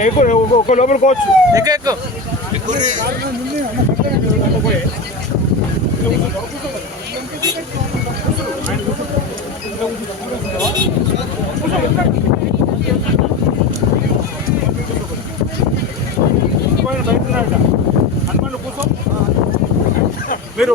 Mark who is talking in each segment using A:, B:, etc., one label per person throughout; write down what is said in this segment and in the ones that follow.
A: ఎక్కువ ఒక లోపల కోవచ్చు
B: ఎక్కువ
A: మీరు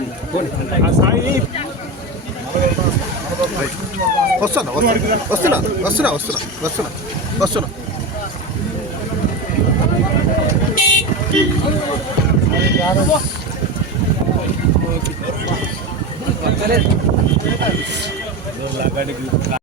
A: ఇంకొకళ్ళ
C: వస్తున్నా వస్తున్నా వస్తున్నా వస్తున్నా వస్తున్నా వస్తున్నా వస్తున్నా.